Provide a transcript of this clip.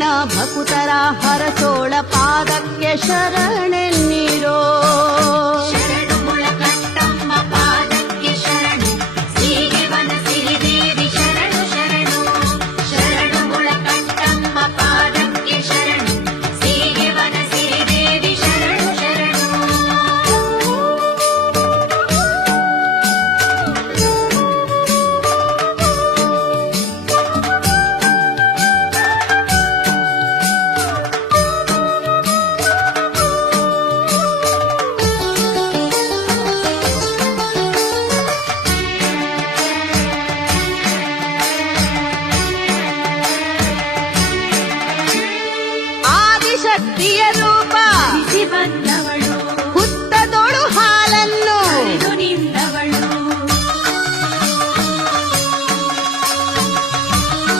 ಭಕುತರ ಹರಸೋಳ ಪಾದಕ್ಕೆ ಶರಣೆನ್ನಿರೋ ಶಕ್ತಿಯ ರೂಪ